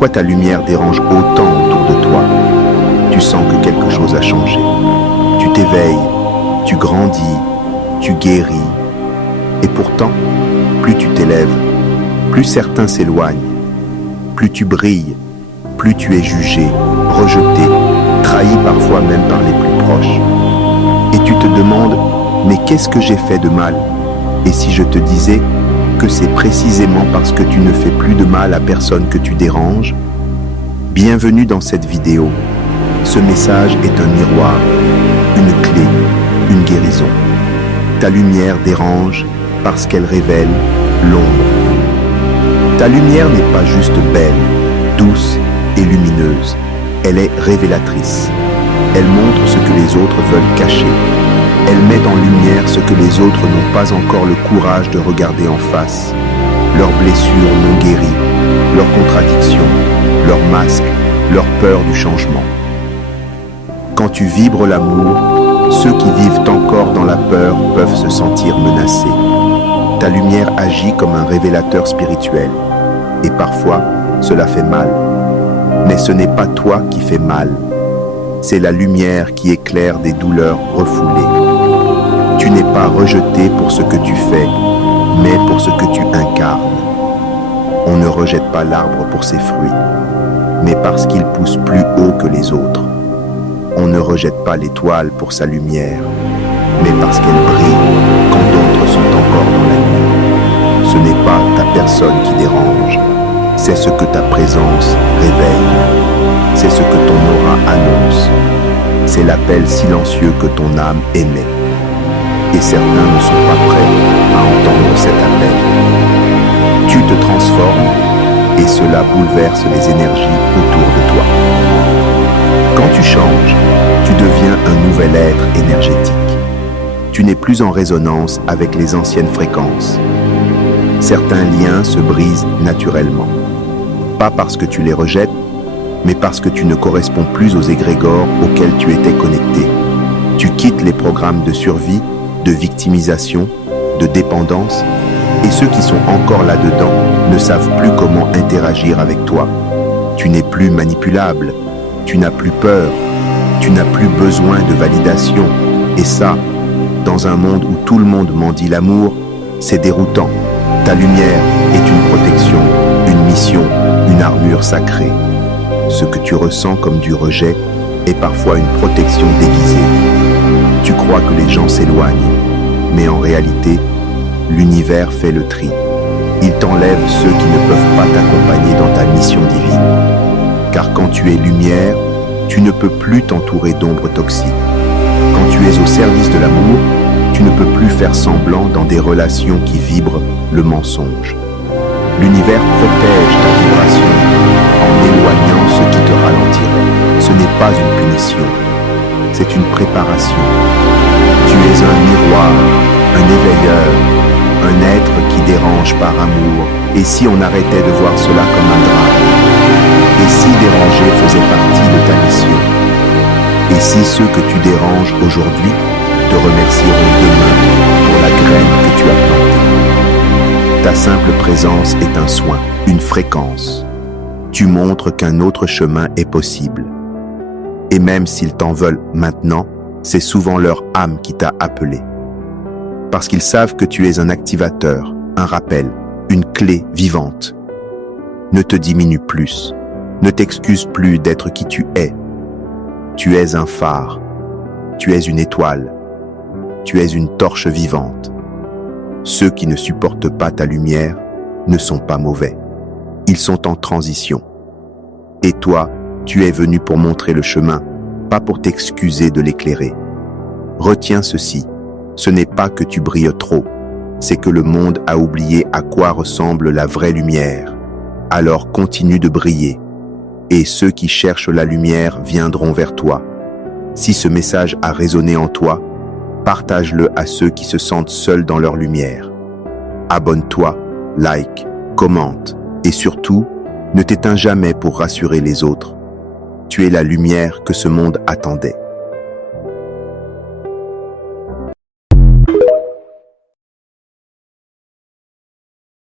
Pourquoi ta lumière dérange autant autour de toi? Tu sens que quelque chose a changé. Tu t'éveilles, tu grandis, tu guéris. Et pourtant, plus tu t'élèves, plus certains s'éloignent. Plus tu brilles, plus tu es jugé, rejeté, trahi parfois même par les plus proches. Et tu te demandes, mais qu'est-ce que j'ai fait de mal? Et si je te disais que c'est précisément parce que tu ne fais plus de mal à personne que tu déranges? Bienvenue dans cette vidéo. Ce message est un miroir, une clé, une guérison. Ta lumière dérange parce qu'elle révèle l'ombre. Ta lumière n'est pas juste belle, douce et lumineuse. Elle est révélatrice. Elle montre ce que les autres veulent cacher. Elle met en lumière ce que les autres n'ont pas encore le courage de regarder en face. Leurs blessures non guéries, leurs contradictions, leurs masques, leur peur du changement. Quand tu vibres l'amour, ceux qui vivent encore dans la peur peuvent se sentir menacés. Ta lumière agit comme un révélateur spirituel. Et parfois, cela fait mal. Mais ce n'est pas toi qui fais mal. C'est la lumière qui éclaire des douleurs refoulées. Tu n'es pas rejeté pour ce que tu fais, mais pour ce que tu incarnes. On ne rejette pas l'arbre pour ses fruits, mais parce qu'il pousse plus haut que les autres. On ne rejette pas l'étoile pour sa lumière, mais parce qu'elle brille quand d'autres sont encore dans la nuit. Ce n'est pas ta personne qui dérange, c'est ce que ta présence réveille. C'est ce que ton aura annonce. C'est l'appel silencieux que ton âme émet. Et certains ne sont pas prêts à entendre cet appel. Tu te transformes et cela bouleverse les énergies autour de toi. Quand tu changes, tu deviens un nouvel être énergétique. Tu n'es plus en résonance avec les anciennes fréquences. Certains liens se brisent naturellement. Pas parce que tu les rejettes, mais parce que tu ne corresponds plus aux égrégores auxquels tu étais connecté. Tu quittes les programmes de survie, de victimisation, de dépendance, et ceux qui sont encore là-dedans ne savent plus comment interagir avec toi. Tu n'es plus manipulable, tu n'as plus peur, tu n'as plus besoin de validation. Et ça, dans un monde où tout le monde mendie l'amour, c'est déroutant. Ta lumière est une protection, une mission, une armure sacrée. Ce que tu ressens comme du rejet est parfois une protection déguisée. Tu crois que les gens s'éloignent, mais en réalité, l'univers fait le tri. Il t'enlève ceux qui ne peuvent pas t'accompagner dans ta mission divine. Car quand tu es lumière, tu ne peux plus t'entourer d'ombres toxiques. Quand tu es au service de l'amour, tu ne peux plus faire semblant dans des relations qui vibrent le mensonge. L'univers protège ta vibration en éloignant ce qui te ralentirait. Ce n'est pas une punition, c'est une préparation. Tu es un miroir, un éveilleur, un être qui dérange par amour. Et si on arrêtait de voir cela comme un drame? Et si déranger faisait partie de ta mission? Et si ceux que tu déranges aujourd'hui te remercieront demain pour la graine que tu as plantée? Ta simple présence est un soin, une fréquence. Tu montres qu'un autre chemin est possible. Et même s'ils t'en veulent maintenant, c'est souvent leur âme qui t'a appelé. Parce qu'ils savent que tu es un activateur, un rappel, une clé vivante. Ne te diminue plus, ne t'excuse plus d'être qui tu es. Tu es un phare, tu es une étoile, tu es une torche vivante. Ceux qui ne supportent pas ta lumière ne sont pas mauvais. Ils sont en transition. Et toi, tu es venu pour montrer le chemin, pas pour t'excuser de l'éclairer. Retiens ceci, ce n'est pas que tu brilles trop, c'est que le monde a oublié à quoi ressemble la vraie lumière. Alors continue de briller, et ceux qui cherchent la lumière viendront vers toi. Si ce message a résonné en toi, partage-le à ceux qui se sentent seuls dans leur lumière. Abonne-toi, like, commente, et surtout, ne t'éteins jamais pour rassurer les autres. Tu es la lumière que ce monde attendait.